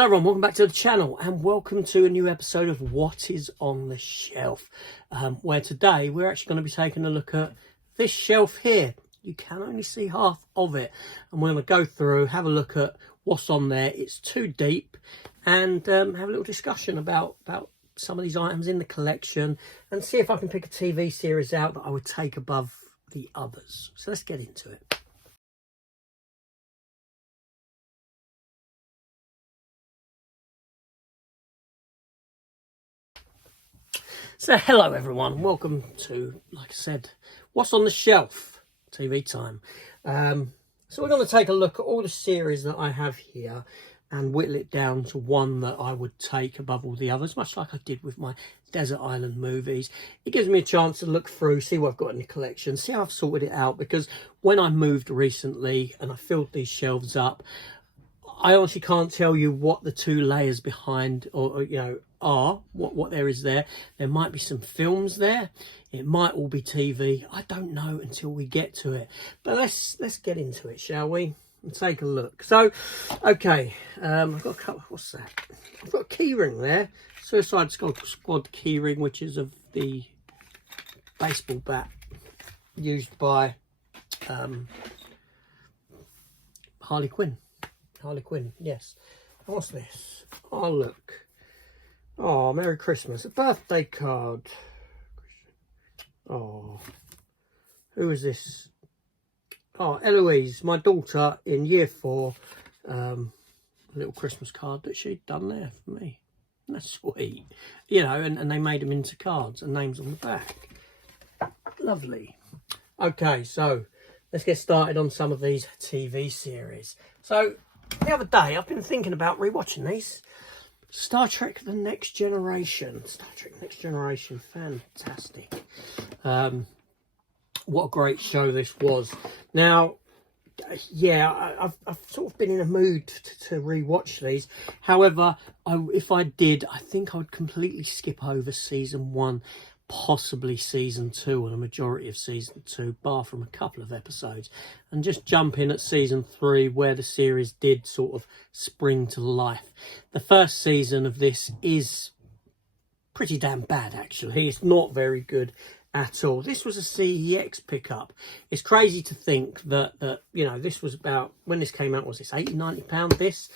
Hello everyone, welcome back to the channel and welcome to a new episode of What Is On The Shelf, where today we're actually going to be taking a look at this shelf here. You can only see half of it and we're going to go through, have a look at what's on there. It's too deep and have a little discussion about some of these items in the collection and see if I can pick a TV series out that I would take above the others. So let's get into it. So hello everyone, welcome to, like I said, What's on the Shelf, TV time. So we're going to take a look at all the series that I have here and whittle it down to one that I would take above all the others, much like I did with my Desert Island movies. It gives me a chance to look through, see what I've got in the collection, see how I've sorted it out, because when I moved recently and I filled these shelves up, I honestly can't tell you what the two layers behind or are, what there is there. There might be some films there. It might all be TV. I don't know until we get to it. But let's get into it, shall we? And take a look. So, okay, I've got a couple, what's that? I've got a key ring there. Suicide Squad key ring, which is of the baseball bat used by Harley Quinn. Harley Quinn, yes. And what's this? Oh, look. Oh, Merry Christmas. A birthday card. Oh. Who is this? Oh, Eloise, my daughter in year 4. A little Christmas card that she'd done there for me. That's sweet. You know, and they made them into cards and names on the back. Lovely. Okay, so let's get started on some of these TV series. So, the other day, I've been thinking about rewatching these. Star Trek The Next Generation. Star Trek Next Generation, fantastic. What a great show this was. Now, yeah, I've sort of been in a mood to rewatch these. However, if I did, I think I would completely skip over season 1. Possibly season 2 and a majority of season 2, bar from a couple of episodes, and just jump in at season 3 where the series did sort of spring to life. The first season of this is pretty damn bad, actually. It's not very good at all. This was a CEX pickup. It's crazy to think that you know, this was about, when this came out, was this £80-90 this?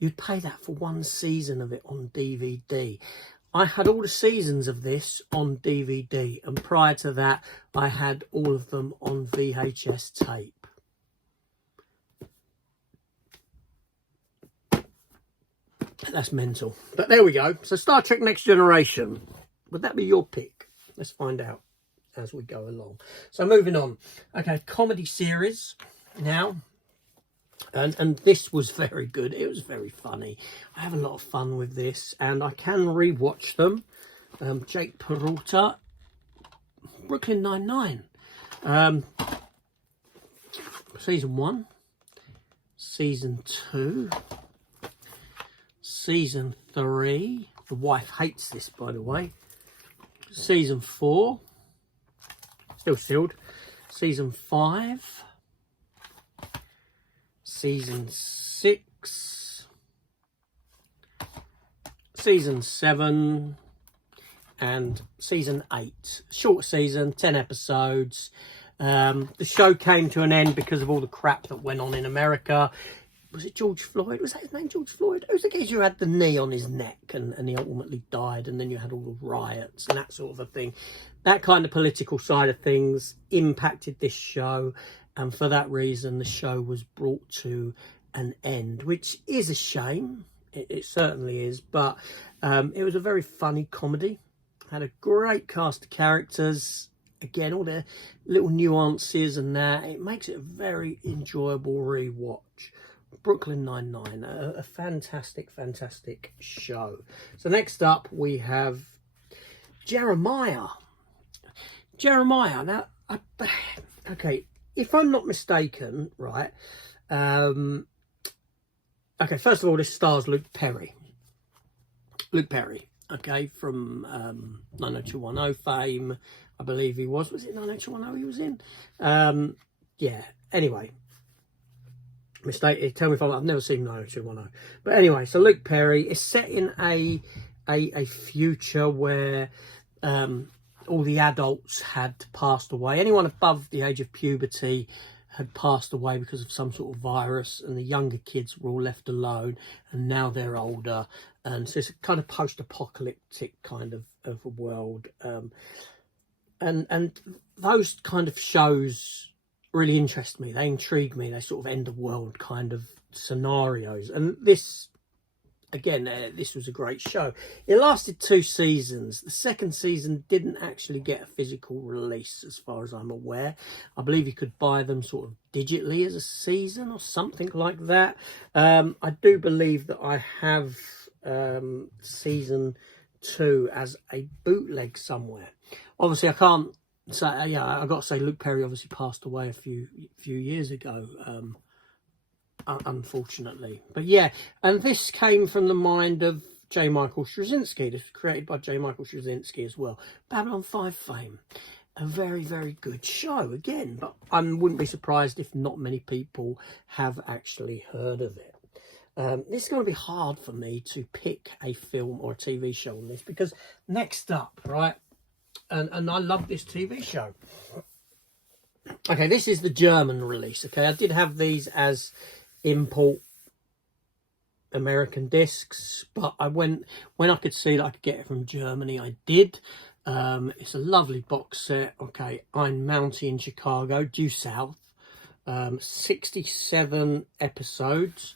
You'd pay that for one season of it on DVD. I had all the seasons of this on DVD, and prior to that, I had all of them on VHS tape. That's mental. But there we go. So Star Trek Next Generation. Would that be your pick? Let's find out as we go along. So moving on. Okay, comedy series now. And this was very good. It was very funny. I have a lot of fun with this, and I can rewatch them. Jake Peralta, Brooklyn Nine-Nine, season 1, season 2, season 3. The wife hates this, by the way. Season 4, still sealed. Season 5. Season 6, season 7, and season 8. Short season, 10 episodes. The show came to an end because of all the crap that went on in America. Was it George Floyd? Was that his name, George Floyd? Who's the guy who had the knee on his neck and he ultimately died, and then you had all the riots and that sort of a thing. That kind of political side of things impacted this show. And for that reason, the show was brought to an end, which is a shame. It certainly is. But it was a very funny comedy. Had a great cast of characters. Again, all the little nuances and that. It makes it a very enjoyable rewatch. Brooklyn Nine-Nine, a fantastic, fantastic show. So next up, we have Jeremiah. Jeremiah. Now, okay. If I'm not mistaken, right, okay, first of all, this stars Luke Perry. Luke Perry, okay, from 90210 fame, I believe he was. Was it 90210 he was in? Yeah, anyway, Mistake. Tell me if I've never seen 90210. But anyway, so Luke Perry is set in a future where all the adults had passed away. Anyone above the age of puberty had passed away because of some sort of virus, and the younger kids were all left alone, and now they're older. And so it's a kind of post-apocalyptic kind of a world. And those kind of shows really interest me. They intrigue me. They sort of end of world kind of scenarios. And this, again, this was a great show. It lasted 2 seasons. The second season didn't actually get a physical release, as far as I'm aware. I believe you could buy them sort of digitally as a season or something like that. I do believe that I have season 2 as a bootleg somewhere. Obviously, I can't say, yeah, I got to say, Luke Perry obviously passed away a few years ago. Unfortunately, but yeah, and this came from the mind of J. Michael Straczynski. This was created by J. Michael Straczynski as well. Babylon 5 fame. A very, very good show again, but I wouldn't be surprised if not many people have actually heard of it. This is going to be hard for me to pick a film or a TV show on this, because next up, right, and I love this TV show. Okay, this is the German release. Okay, I did have these as import American discs, but when I could see that I could get it from Germany, I did. It's a lovely box set. Okay, Iron Mountain in Chicago, due south. 67 episodes.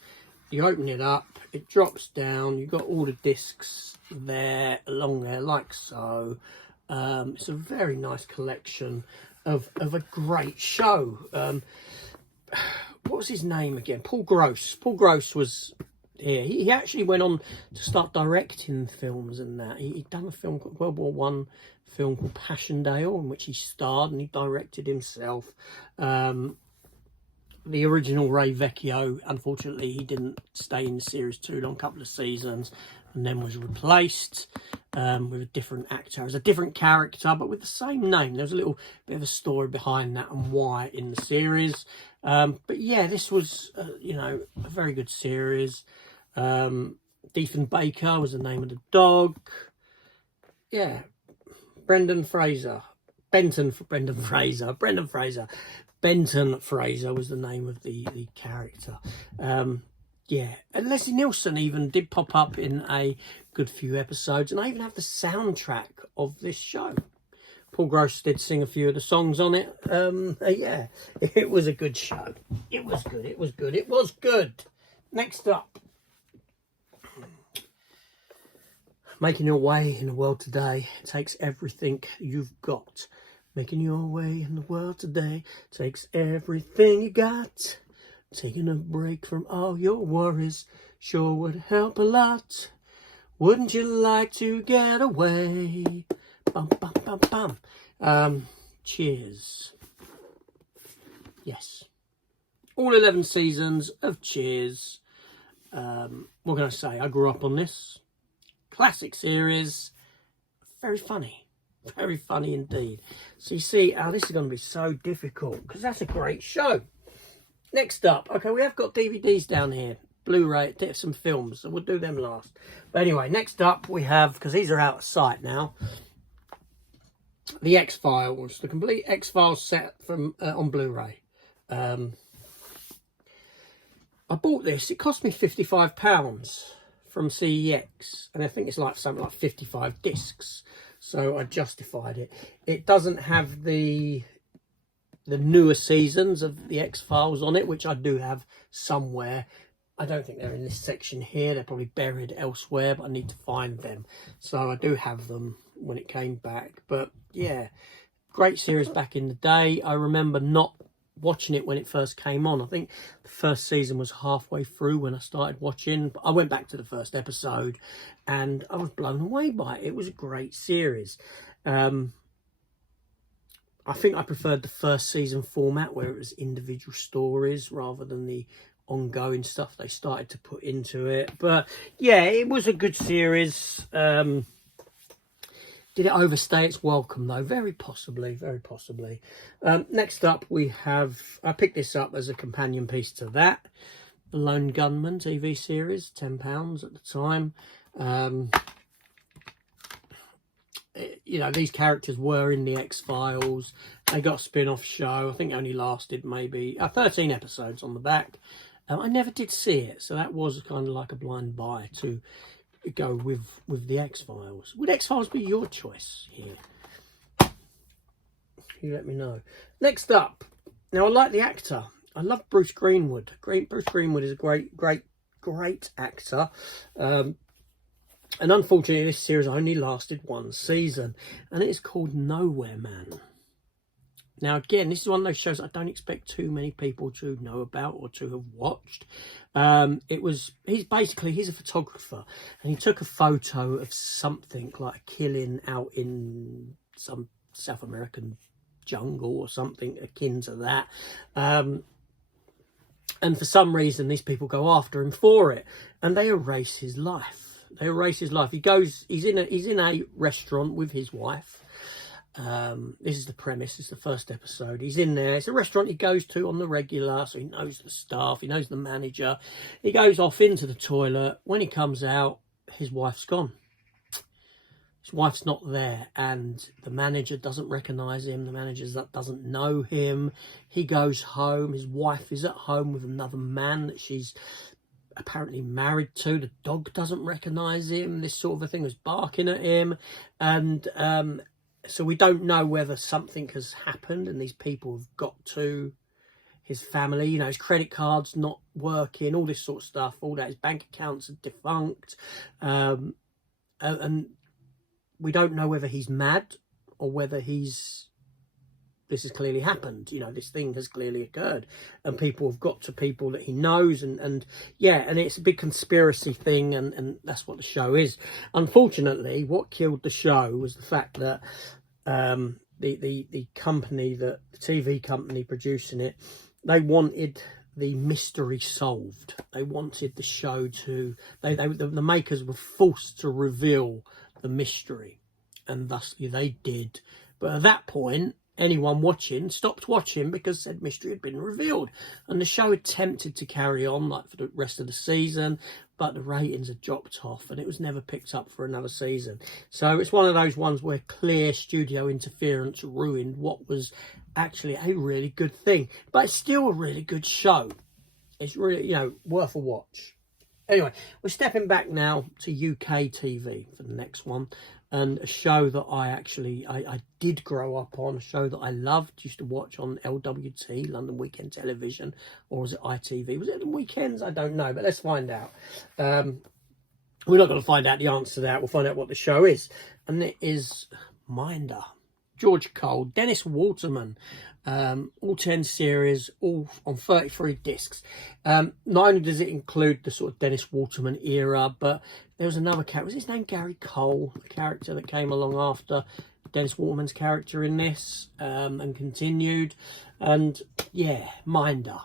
You open it up, it drops down. You've got all the discs there, along there, like so. It's a very nice collection of a great show. What was his name again? Paul Gross. Paul Gross was here. He actually went on to start directing films and that. He'd done a film, World War One film called Passchendaele, in which he starred and he directed himself. The original Ray Vecchio, unfortunately, he didn't stay in the series too long, a couple of seasons, and then was replaced with a different actor as a different character, but with the same name. There was a little bit of a story behind that and why in the series. But yeah, this was, you know, a very good series. Diefenbaker was the name of the dog. Yeah, Brendan Fraser. Benton Fraser was the name of the character. Yeah, and Leslie Nielsen even did pop up in a good few episodes, and I even have the soundtrack of this show. Paul Gross did sing a few of the songs on it. Yeah, it was a good show. It was good. Next up, making your way in the world today takes everything you've got. Making your way in the world today takes everything you got. Taking a break from all your worries sure would help a lot. Wouldn't you like to get away? Bum, bum, bum, bum. Cheers. Yes. All 11 seasons of Cheers. What can I say? I grew up on this. Classic series. Very funny. Very funny indeed. So you see how this is going to be so difficult, because that's a great show. Next up, okay, we have got DVDs down here, Blu-ray, some films, so we'll do them last. But anyway, next up we have, because these are out of sight now, the X-Files, the complete X-Files set from on Blu-ray. I bought this. It cost me £55 from CEX, and I think it's like something like 55 discs. So I justified it. It doesn't have the newer seasons of the X-Files on it, which I do have somewhere. I don't think they're in this section here. They're probably buried elsewhere, but I need to find them. So I do have them when it came back. But yeah, great series back in the day. I remember not watching it when it first came on. I think the first season was halfway through when I started watching. I went back to the first episode and I was blown away by it. It was a great series. I think I preferred the first season format where it was individual stories rather than the ongoing stuff they started to put into it. But yeah, it was a good series. Did it overstay its welcome, though? Very possibly, very possibly. Next up, we have... I picked this up as a companion piece to that. The Lone Gunman TV series, £10 at the time. You know, these characters were in the X-Files. They got a spin-off show. I think it only lasted maybe 13 episodes on the back. I never did see it, so that was kind of like a blind buy to go with the X-Files. Would X-Files be your choice here? You let me know. Next up, now I like the actor. I love Bruce Greenwood. Bruce Greenwood is a great actor. And unfortunately, this series only lasted one season, and it is called Nowhere Man. Now, again, this is one of those shows I don't expect too many people to know about or to have watched. He's a photographer, and he took a photo of something like a killing out in some South American jungle or something akin to that. And for some reason, these people go after him for it, and they erase his life. He's in a restaurant with his wife. This is the premise. It's the first episode. He's in there. It's a restaurant he goes to on the regular, so he knows the staff, he knows the manager. He goes off into the toilet. When he comes out, his wife's gone. His wife's not there, and the manager doesn't recognise him. The manager doesn't know him. He goes home. His wife is at home with another man that she's apparently married to. The dog doesn't recognise him. This sort of a thing was barking at him, and so we don't know whether something has happened and these people have got to his family. You know, his credit card's not working, all this sort of stuff, all that. His bank accounts are defunct. And we don't know whether he's mad or whether this has clearly happened. You know, this thing has clearly occurred and people have got to people that he knows. And it's a big conspiracy thing, and that's what the show is. Unfortunately, what killed the show was the fact that the company, the TV company producing it, they wanted the mystery solved. They wanted the show to... the makers were forced to reveal the mystery, and thusly they did. But at that point, anyone watching stopped watching because said mystery had been revealed, and the show attempted to carry on like for the rest of the season, but the ratings had dropped off and it was never picked up for another season. So it's one of those ones where clear studio interference ruined what was actually a really good thing, but it's still a really good show. It's really, you know, worth a watch. Anyway, we're stepping back now to UK TV for the next one, and a show that I did grow up on, a show that I loved, used to watch on LWT, London Weekend Television, or was it ITV? Was it the weekends? I don't know, but let's find out. We're not going to find out the answer to that. We'll find out what the show is, and it is Minder. George Cole, Dennis Waterman, all 10 series, all on 33 discs. Not only does it include the sort of Dennis Waterman era, but there was another character. Was his name Gary Cole, the character that came along after Dennis Waterman's character in this, and continued. And yeah, Minder.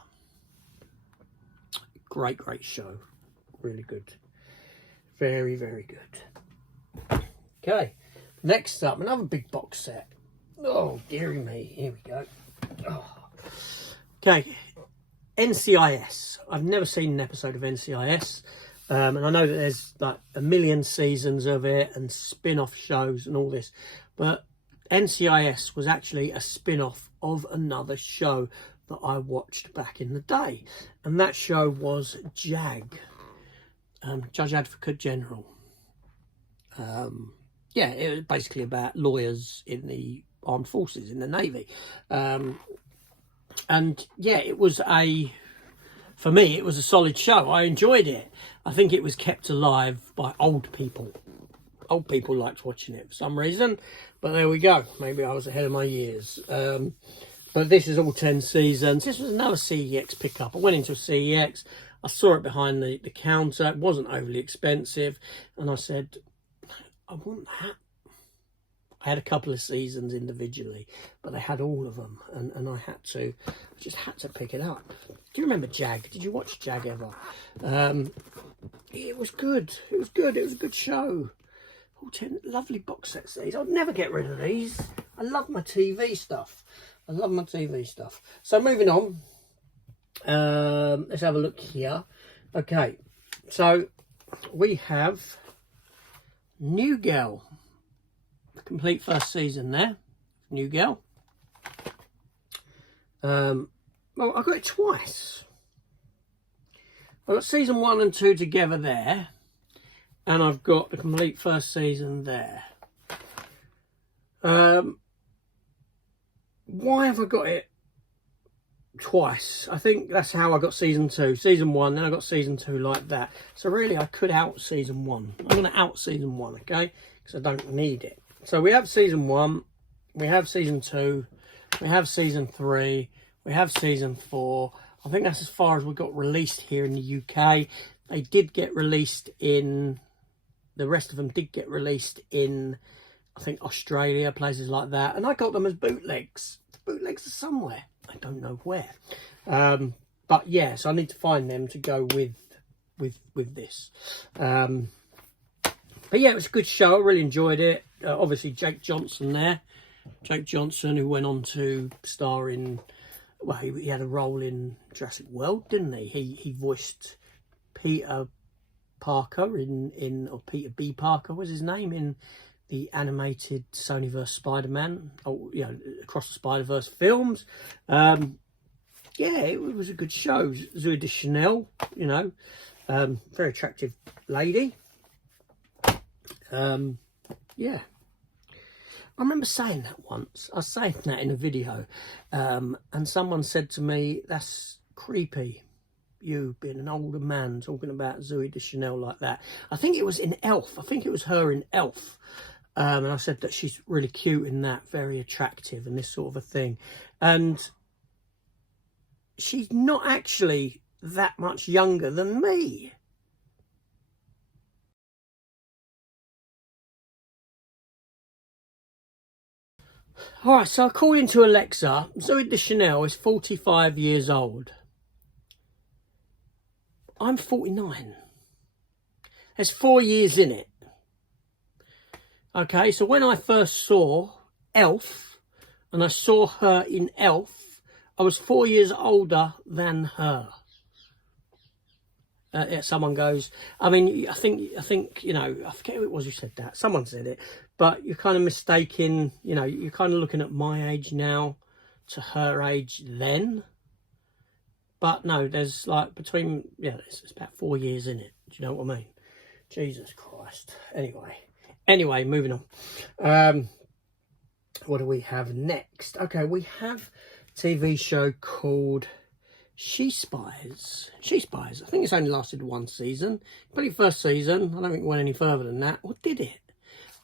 Great show. Really good. Very, very good. Okay, next up, another big box set. Oh, dearie me. Here we go. Oh. Okay, NCIS. I've never seen an episode of NCIS. And I know that there's like a million seasons of it and spin-off shows and all this. But NCIS was actually a spin-off of another show that I watched back in the day. And that show was JAG. Judge Advocate General. Yeah, it was basically about lawyers in the armed forces, in the Navy. And yeah, it was for me, it was a solid show. I enjoyed it. I think it was kept alive by old people. Old people liked watching it for some reason, but there we go. Maybe I was ahead of my years. But this is all 10 seasons. This was another CEX pickup. I went into a CEX. I saw it behind the counter. It wasn't overly expensive. And I said, I want that. I had a couple of seasons individually, but they had all of them, and I just had to pick it up. Do you remember JAG? Did you watch JAG ever? It was good. It was good. It was a good show. 14 lovely box sets these. I'd never get rid of these. I love my TV stuff. I love my TV stuff. So moving on. Let's have a look here. Okay, so we have New Girl. The complete first season there. New Girl. Well, I got it twice. I got season 1 and 2 together there, and I've got the complete first season there. Why have I got it twice? I think that's how I got season 2. Season 1, then I got season 2 like that. So really, I could out season 1. I'm going to out season 1, okay? Because I don't need it. So we have season 1, we have season 2, we have season 3, we have season 4. I think that's as far as we got released here in the UK. They did get released in... The rest of them did get released in, I think, Australia, places like that. And I got them as bootlegs. The bootlegs are somewhere. I don't know where. But yeah, so I need to find them to go with this. But yeah, it was a good show. I really enjoyed it. Obviously, Jake Johnson there. Jake Johnson, who went on to star in... Well, he had a role in Jurassic World, didn't he? He voiced Peter Parker or Peter B. Parker was his name, in the animated Sonyverse Spider-Man, Across the Spider-Verse films. Yeah, it was a good show. Zooey Deschanel, very attractive lady. Yeah. I remember saying that once. I was saying that in a video, and someone said to me, "That's creepy, you being an older man talking about Zooey Deschanel like that." I think it was in Elf. I think it was her in Elf. And I said that she's really cute in that, very attractive and this sort of a thing. And she's not actually that much younger than me. Alright, so according to Alexa, Zooey Deschanel is 45 years old. I'm 49. There's 4 years in it. Okay, so when I first saw Elf, and I saw her in Elf, I was 4 years older than her. Yeah, someone goes, I mean, I think, I forget who it was who said that. Someone said it, but you're kind of mistaking, you're kind of looking at my age now to her age then. But no, there's like between, it's about 4 years in it. Do you know what I mean? Jesus Christ. Anyway, moving on. What do we have next? Okay, we have a TV show called She Spies. She Spies. I think it's only lasted 1 season. Pretty first season. I don't think it went any further than that. Or did it?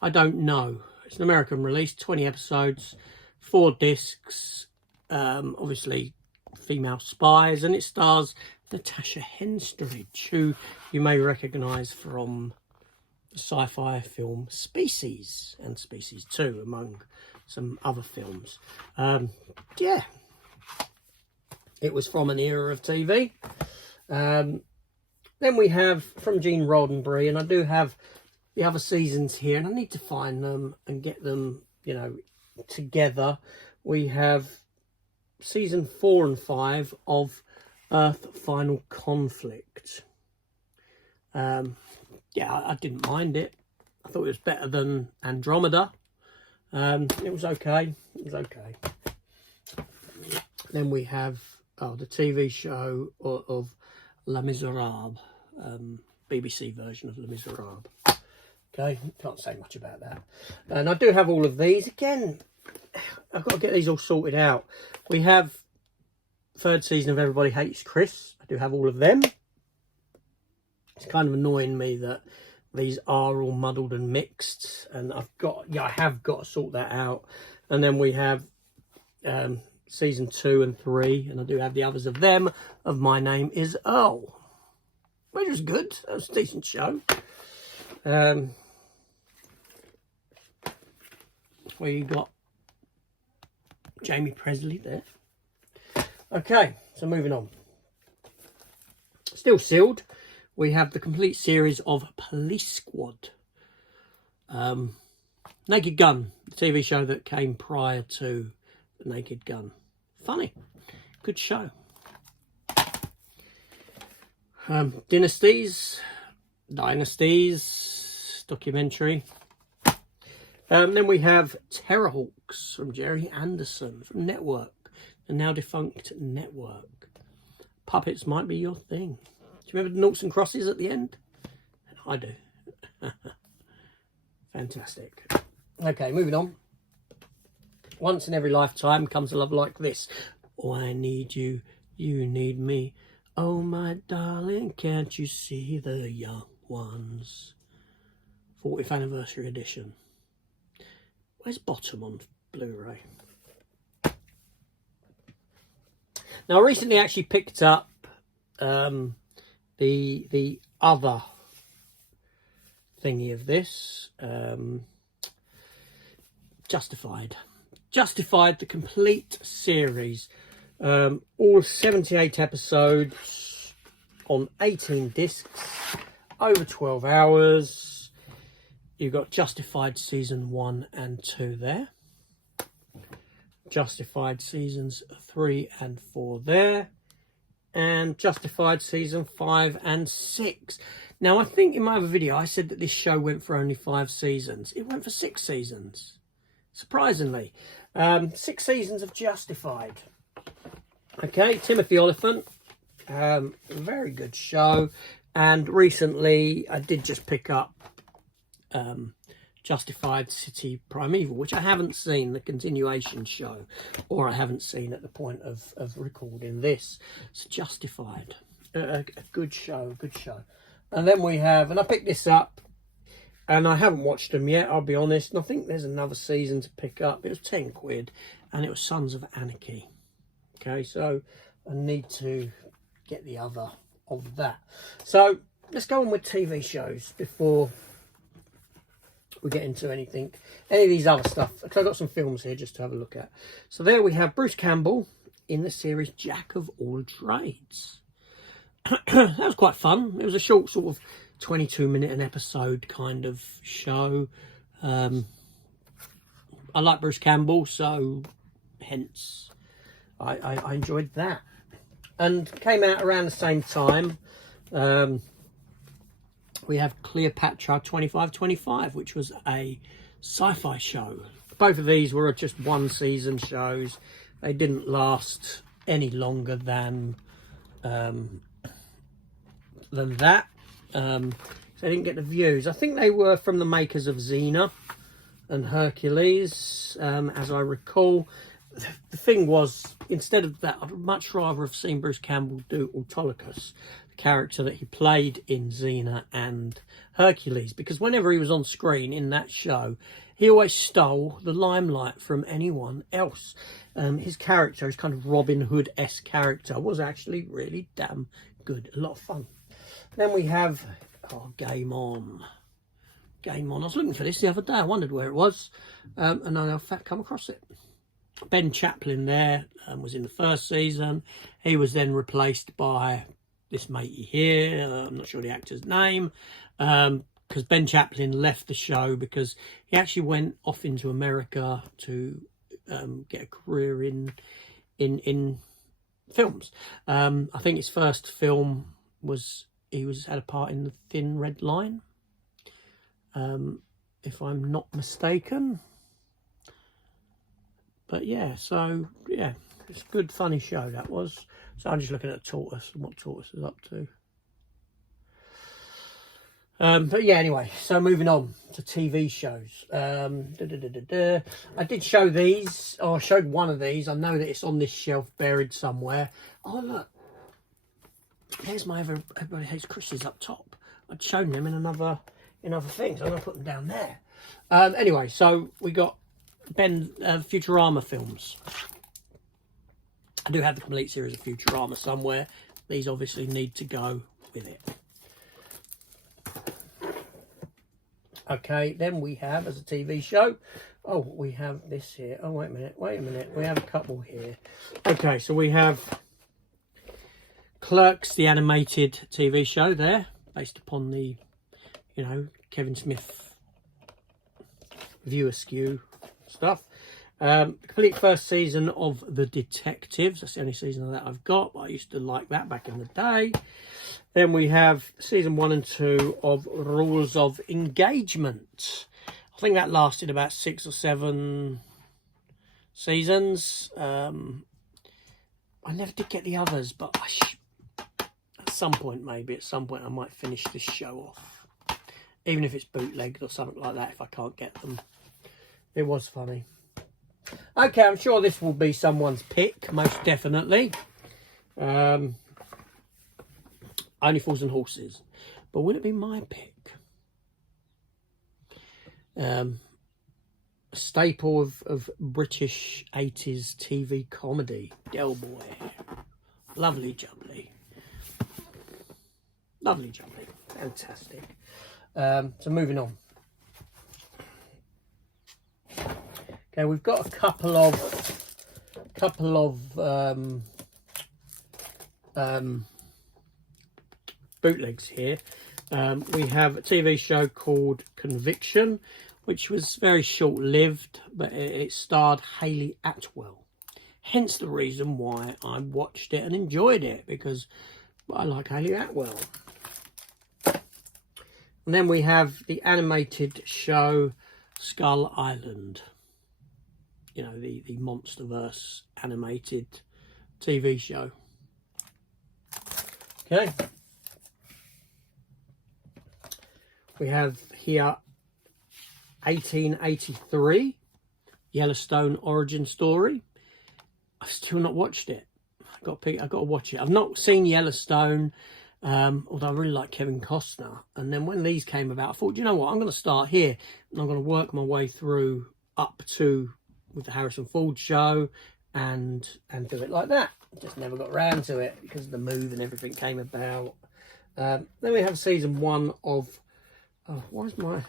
I don't know. It's an American release. 20 episodes. 4 discs. Obviously, female spies. And it stars Natasha Henstridge, who you may recognise from the sci-fi film Species. And Species 2, among some other films. Yeah. It was from an era of TV. Then we have from Gene Roddenberry, and I do have the other seasons here, and I need to find them and get them, together. We have season 4 and 5 of Earth Final Conflict. Yeah, I didn't mind it. I thought it was better than Andromeda. It was okay. It was okay. Then we have the TV show of Les Miserables, BBC version of Les Miserables. Okay, can't say much about that. And I do have all of these. Again, I've got to get these all sorted out. We have 3rd season of Everybody Hates Chris. I do have all of them. It's kind of annoying me that these are all muddled and mixed, and I have got to sort that out. And then we have season 2 and 3, and I do have the others of them, of My Name is Earl, which was good. That was a decent show. Where you got Jamie Presley there. Okay, so moving on. Still sealed. We have the complete series of Police Squad. Naked Gun, the TV show that came prior to The Naked Gun. Funny. Good show. Dynasties documentary. Then we have Terrorhawks from Gerry Anderson from Network, the now defunct Network. Puppets might be your thing. Do you remember the noughts and crosses at the end? I do. Fantastic. Okay, moving on. Once in every lifetime comes a love like this. Oh, I need you, you need me. Oh, my darling, can't you see the young ones? 40th anniversary edition. Where's Bottom on Blu-ray? Now, I recently actually picked up the other thingy of this, Justified, the complete series, all 78 episodes on 18 discs, over 12 hours. You've got Justified season 1 and 2 there, Justified seasons 3 and 4 there, and Justified season 5 and 6. Now, I think in my other video I said that this show went for only 5 seasons. It went for 6 seasons, surprisingly. 6 seasons of Justified. Okay, Timothy Olyphant, very good show. And recently I did just pick up Justified City Primeval, which I haven't seen, the continuation show, or I haven't seen at the point of recording this. It's Justified, a good show, And then we have, and I picked this up, and I haven't watched them yet, I'll be honest, and I think there's another season to pick up. It was 10 quid, and it was Sons of Anarchy. Okay, so I need to get the other of that. So let's go on with TV shows before we get into any of these other stuff, because I've got some films here just to have a look at. So there we have Bruce Campbell in the series Jack of All Trades. That was quite fun. It was a short sort of 22-minute an episode kind of show. I like Bruce Campbell, so hence I enjoyed that. And came out around the same time. We have Cleopatra 2525, which was a sci-fi show. Both of these were just 1 season shows. They didn't last any longer than that. So they didn't get the views. I think they were from the makers of Xena and Hercules, as I recall. The thing was, instead of that, I'd much rather have seen Bruce Campbell do Autolycus, the character that he played in Xena and Hercules, because whenever he was on screen in that show, he always stole the limelight from anyone else. His character, his kind of Robin Hood-esque character, was actually really damn good. A lot of fun. Then we have Game On. Game On. I was looking for this the other day. I wondered where it was, and I come across it. Ben Chaplin there was in the first season. He was then replaced by this matey here. I'm not sure the actor's name, because Ben Chaplin left the show because he actually went off into America to get a career in films. I think his first film was, he had a part in The Thin Red Line, if I'm not mistaken. But yeah, so yeah, it's a good funny show that was. So I'm just looking at Tortoise and what Tortoise is up to. But yeah, anyway, so moving on to TV shows. I did show these, or I showed one of these. I know that it's on this shelf buried somewhere. Oh look, there's my Everybody Hates Chris's up top. I'd shown them in other things. I'm going to put them down there. Anyway, so we got Futurama films. I do have the complete series of Futurama somewhere. These obviously need to go with it. Okay, then we have, as a TV show, we have this here. Oh, wait a minute. We have a couple here. Okay, so we have Clerks, the animated TV show there, based upon the, Kevin Smith viewer skew stuff. Complete first season of The Detectives. That's the only season of that I've got, but I used to like that back in the day. Then we have season 1 and 2 of Rules of Engagement. I think that lasted about 6 or 7 seasons. I never did get the others, but at some point, maybe at some point, I might finish this show off, even if it's bootlegged or something like that. If I can't get them, it was funny. Okay, I'm sure this will be someone's pick, most definitely. Only Fools and Horses, but will it be my pick? A staple of British 80s TV comedy, Del Boy. Lovely jubbly. Lovely jubbly. Fantastic. So moving on. Okay, we've got a couple of bootlegs here. We have a TV show called Conviction, which was very short-lived, but it starred Hayley Atwell. Hence the reason why I watched it and enjoyed it, because I like Hayley Atwell. And then we have the animated show Skull Island. You know, the Monsterverse animated TV show. Okay. We have here 1883, Yellowstone origin story. I've still not watched it. I've got to watch it. I've not seen Yellowstone, although I really like Kevin Costner. And then when these came about, I thought, you know what, I'm going to start here and I'm going to work my way through up to with the Harrison Ford show and do it like that. Just never got around to it because the move and everything came about. Then we have season 1 of why is my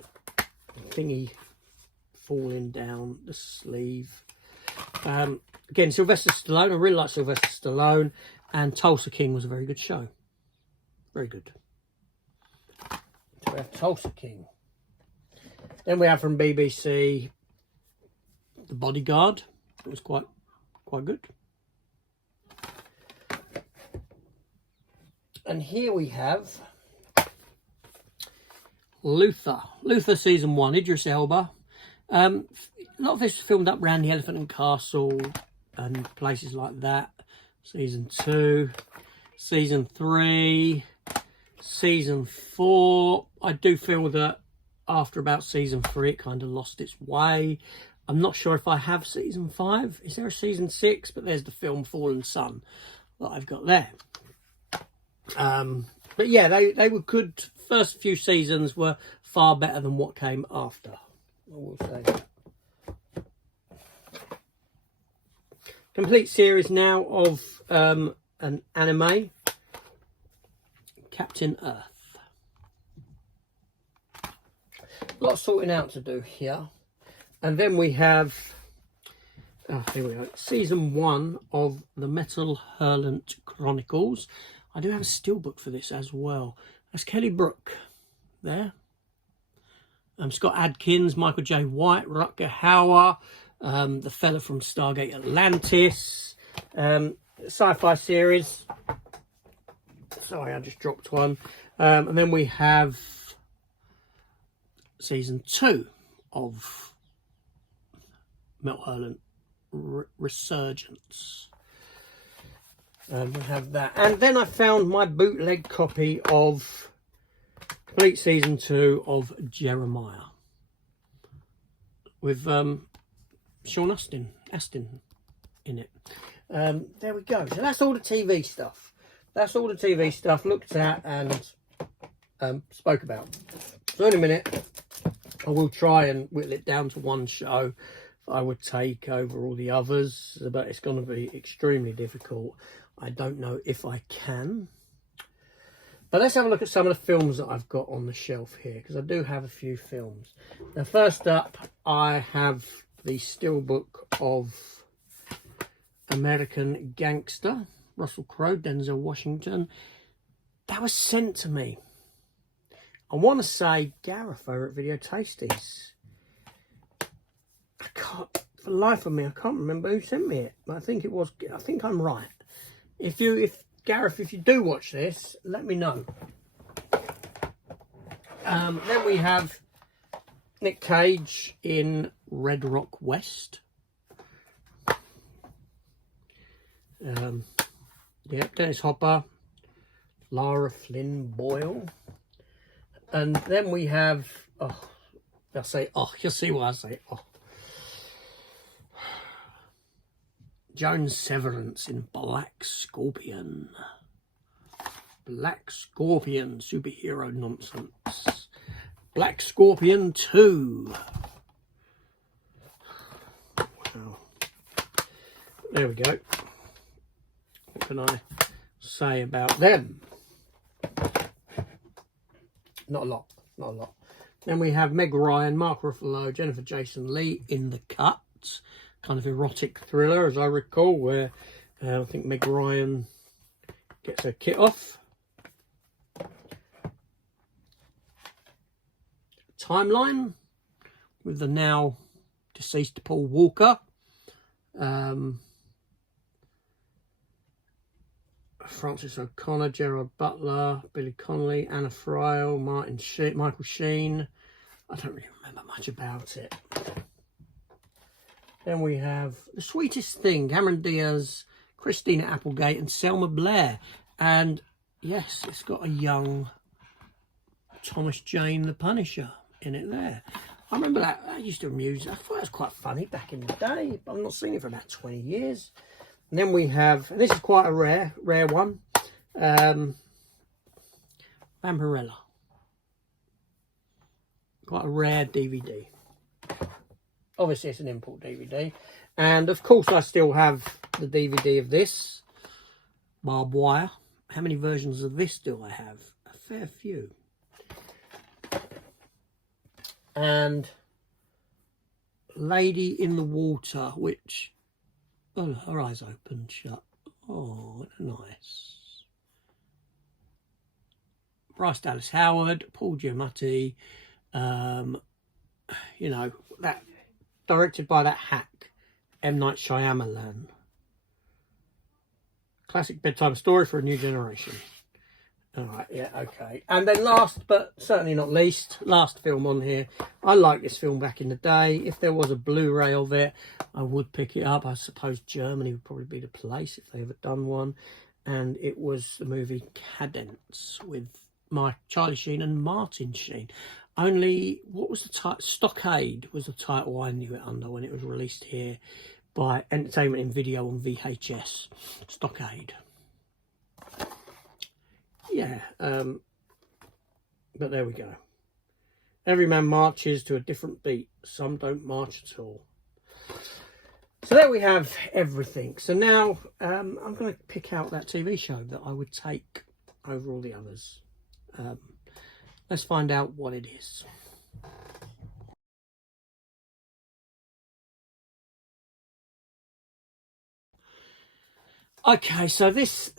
thingy falling down the sleeve? Again, Sylvester Stallone. I really like Sylvester Stallone, and Tulsa King was a very good show. Very good. So we have Tulsa King. Then we have from BBC The Bodyguard. It was quite good. And here we have Luther season 1, Idris Elba. A lot of this was filmed up around the Elephant and Castle and places like that. Season 2, season 3, season 4. I do feel that after about season 3 it kind of lost its way. I'm not sure if I have season 5. Is there a season 6? But there's the film Fallen Sun that I've got there. But yeah, they were good. First few seasons were far better than what came after, I will say. Complete series now of an anime, Captain Earth. A lot of sorting out to do here. And then we have, here we go, season 1 of the Metal Hurlant Chronicles. I do have a steelbook for this as well. That's Kelly Brook there. Scott Adkins, Michael J. White, Rutger Hauer, the fella from Stargate Atlantis, sci-fi series. Sorry, I just dropped one. And then we have season 2 of Metal Hurlant Resurgence. We have that. And then I found my bootleg copy of complete season 2 of Jeremiah with Sean Astin in it. There we go. So that's all the TV stuff. That's all the TV stuff looked at and spoke about. So in a minute, I will try and whittle it down to one show. I would take over all the others, but it's going to be extremely difficult. I don't know if I can. But let's have a look at some of the films that I've got on the shelf here, because I do have a few films. Now, first up, I have the steelbook of American Gangster, Russell Crowe, Denzel Washington. That was sent to me. I want to say Gareth over at Video Tasties I can't, for the life of me, I can't remember who sent me it. I think I'm right. If Gareth, if you do watch this, let me know. Then we have Nick Cage in Red Rock West. Dennis Hopper, Lara Flynn Boyle. And then we have, you'll see why I say, Joan Severance in Black Scorpion. Black Scorpion, superhero nonsense. Black Scorpion 2. Wow. There we go. What can I say about them? Not a lot. Then we have Meg Ryan, Mark Ruffalo, Jennifer Jason Leigh in The Cut. Kind of erotic thriller, as I recall, where I think Meg Ryan gets her kit off. Timeline with the now deceased Paul Walker. Francis O'Connor, Gerard Butler, Billy Connolly, Anna Friel, Michael Sheen. I don't really remember much about it. Then we have The Sweetest Thing, Cameron Diaz, Christina Applegate and Selma Blair. And yes, it's got a young Thomas Jane the Punisher in it there. I remember that. I used to amuse. I thought it was quite funny back in the day. But I've not seen it for about 20 years. And then we have, and this is quite a rare one, Vampirella. Quite a rare DVD. Obviously, it's an import DVD. And, of course, I still have the DVD of this, Barbed Wire. How many versions of this do I have? A fair few. And Lady in the Water, which... Oh, her eyes open, shut. Oh, nice. Bryce Dallas Howard, Paul Giamatti, you know, that directed by that hack, M. Night Shyamalan. Classic bedtime story for a new generation. All right, yeah, okay. And then last, but certainly not least, last film on here. I liked this film back in the day. If there was a Blu-ray of it, I would pick it up. I suppose Germany would probably be the place if they ever done one. And it was the movie Cadence with Charlie Sheen and Martin Sheen. Only, what was the title? Stockade was the title I knew it under when it was released here by Entertainment in Video on VHS. Stockade. Yeah, but there we go. Every man marches to a different beat. Some don't march at all. So there we have everything. So now I'm going to pick out that TV show that I would take over all the others. Let's find out what it is. Okay, so this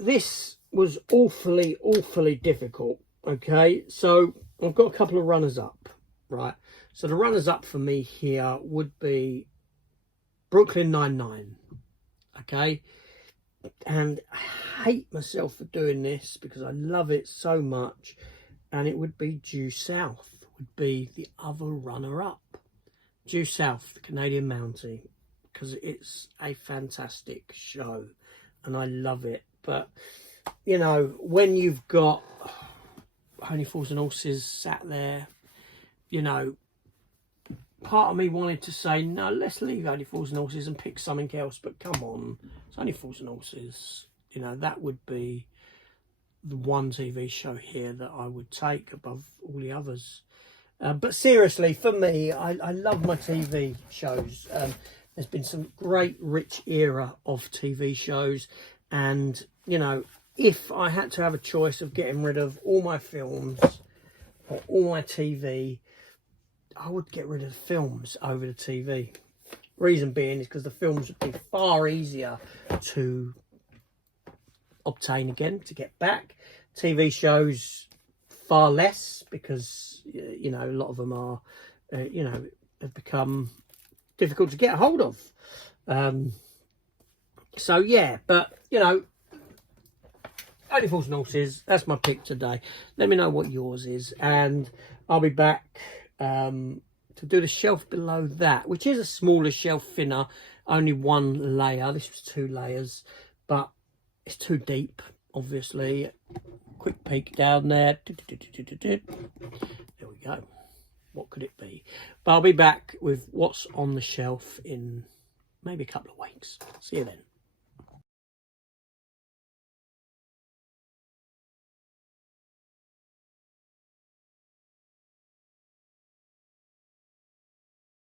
was awfully difficult. Okay, so I've got a couple of runners up, right? So the runners up for me here would be Brooklyn Nine-Nine. Okay, and I hate myself for doing this because I love it so much, and it would be Due South would be the other runner up. Due South, the Canadian Mountie, because it's a fantastic show and I love it. But you know, when you've got Only Fools and Horses sat there, you know, part of me wanted to say, no, let's leave Only Fools and Horses and pick something else. But come on, it's Only Fools and Horses. You know, that would be the one TV show here that I would take above all the others. But seriously, for me, I love my TV shows. There's been some great, rich era of TV shows. And, you know, if I had to have a choice of getting rid of all my films or all my TV, I would get rid of the films over the TV. Reason being is because the films would be far easier to obtain again, to get back. TV shows, far less, because, you know, a lot of them are, you know, have become difficult to get hold of. So yeah, but you know, Only Fools and Horses, that's my pick today. Let me know what yours is, and I'll be back to do the shelf below that, which is a smaller shelf, thinner, only one layer. This was 2 layers, but it's too deep, obviously. Quick peek down there. There we go. What could it be? But I'll be back with what's on the shelf in maybe a couple of weeks. See you then.